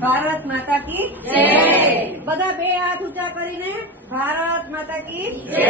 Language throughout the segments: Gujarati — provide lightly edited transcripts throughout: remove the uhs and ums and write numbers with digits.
ભારત માતા કી જય। બધા બે હાથ ઊંચા કરીને ભારત માતા કી જય।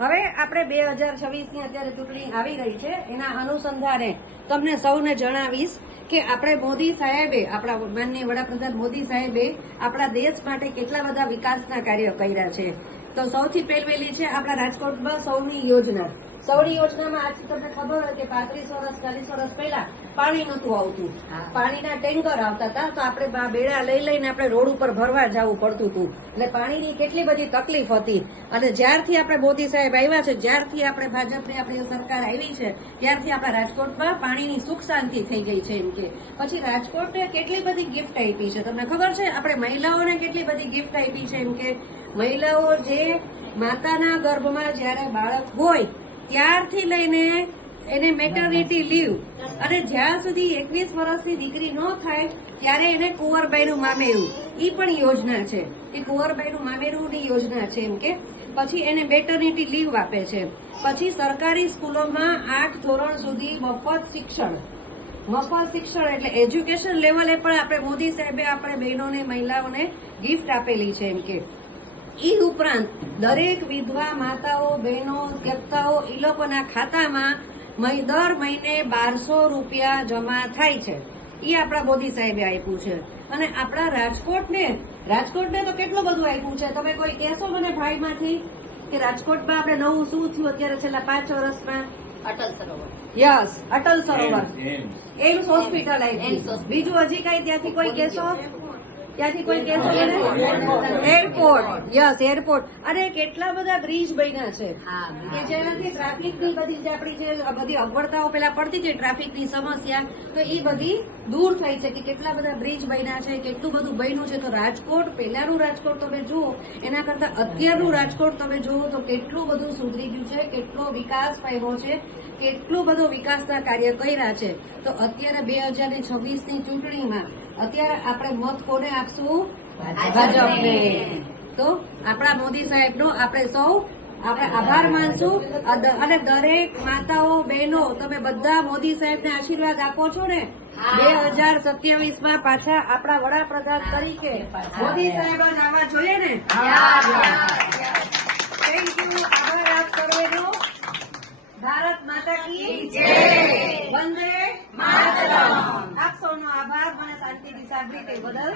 હવે આપણે 2026 ની અત્યારે ચૂંટણી આવી રહી છે, એના અનુસંધાને તમને સૌને જણાવીશ કે આપણે મોદી સાહેબે, આપણા માનનીય વડાપ્રધાન મોદી સાહેબે આપણા દેશ માટે કેટલા બધા વિકાસના કાર્યો કર્યા છે। તો સૌથી પહેલી છે આપણા રાજકોટમાં સૌની યોજના। સૌની યોજનામાં આજે તમને ખબર હોય કે 35 વર્ષ 40 વર્ષ પહેલા પાણી નતું આવતું, પાણીના ટેન્કર આવતા હતા, તો આપણે બેડા લઈ લઈને આપણે રોડ ઉપર ભરવા જવું પડતું હતું, એટલે પાણીની કેટલી બધી તકલીફ હતી। અને જ્યારથી આપણે મોદી સાહેબ આવ્યા છે, જ્યારથી આપણે ભાજપની આપણી સરકાર આવી છે, ત્યારથી આપણા રાજકોટમાં પાણીની સુખ શાંતિ થઈ ગઈ છે। એમ કે પછી રાજકોટને કેટલી બધી ગિફ્ટ આપી છે તમને ખબર છે? આપણે મહિલાઓને કેટલી બધી ગિફ્ટ આપી છે, એમ કે મહિલાઓ જે માતાના ગર્ભમાં જયારે બાળક હોય ત્યારથી લઈને એને મેટર્નિટી લીવ, અને જ્યાં સુધી 21 વર્ષની દીકરી ન થાય ત્યારે એને કુંવરબાઈનું મામેરું, ઈ પણ યોજના છે, એ કુંવરબાઈનું મામેરુંની યોજના છે। એમ કે પછી એને મેટર્નિટી લીવ આપે છે। પછી સરકારી સ્કૂલોમાં 8 ધોરણ સુધી મફત શિક્ષણ એટલે એજ્યુકેશન લેવલે પણ આપણે મોદી સાહેબે આપણે બહેનોને મહિલાઓને ગિફ્ટ આપેલી છે। એમ કે ઈ ઉપરાંત દરેક વિધવા માતાઓ બહેનો ત્યક્તાઓ એ લોકોના ખાતામાં દર મહિને 1200 રૂપિયા જમા થાય છે, ઈ આપણા મોદી સાહેબે આપ્યું છે। અને આપણા રાજકોટને તો કેટલું બધું આપ્યું છે। તમે કોઈ કહેશો મને ભાઈમાંથી કે રાજકોટમાં આપણે નવું શું થયું અત્યારે છેલ્લા 5 વર્ષમાં? Atal Sarovar, yes, Atal Sarovar, AIIMS hospital આવી, બીજું હજી કઈ ત્યાંથી કોઈ કહેશો? ત્યાંથી કોઈ કહેશો? એરપોર્ટ, યસ, એરપોર્ટ, અને કેટલા બધા બ્રિજ બન્યા છે કે જેનાથી ટ્રાફિકની બધી જે આપણી જે બધી અગવડતાઓ પેલા પડતી છે, ટ્રાફિકની સમસ્યા, તો એ બધી દૂર થઈ છે કે કેટલા બધા બ્રિજ બન્યા છે, કેટલું બધું બન્યું છે। તો રાજકોટ, પહેલાનું રાજકોટ તમે જુઓ એના કરતા અત્યારનું રાજકોટ તમે જુઓ તો કેટલું બધું સુધરી ગયું છે, કેટલો વિકાસ પામ્યો છે, કેટલું બધું વિકાસના કાર્ય કર્યા છે। તો અત્યારે 2026 ની ચૂંટણીમાં અત્યારે આપણે મત કોને આપશું? ભાજપને। તો આપણા મોદી સાહેબનો આપણે સૌ આપણે આભાર માનશું, અને દરેક માતાઓ બહેનો તમે બધા મોદી સાહેબને આશીર્વાદ આપો છો ને 2027માં પાછા આપણા વડાપ્રધાન તરીકે મોદી સાહેબ આવવા જોઈએ ને? થેન્ક યુ, આભાર આપ સર્વેનો। ભારત માતા કી જય, વંદે માતરમ। આપ સૌનો આભાર મને શાંતિથી સાંભળી તે બદલ।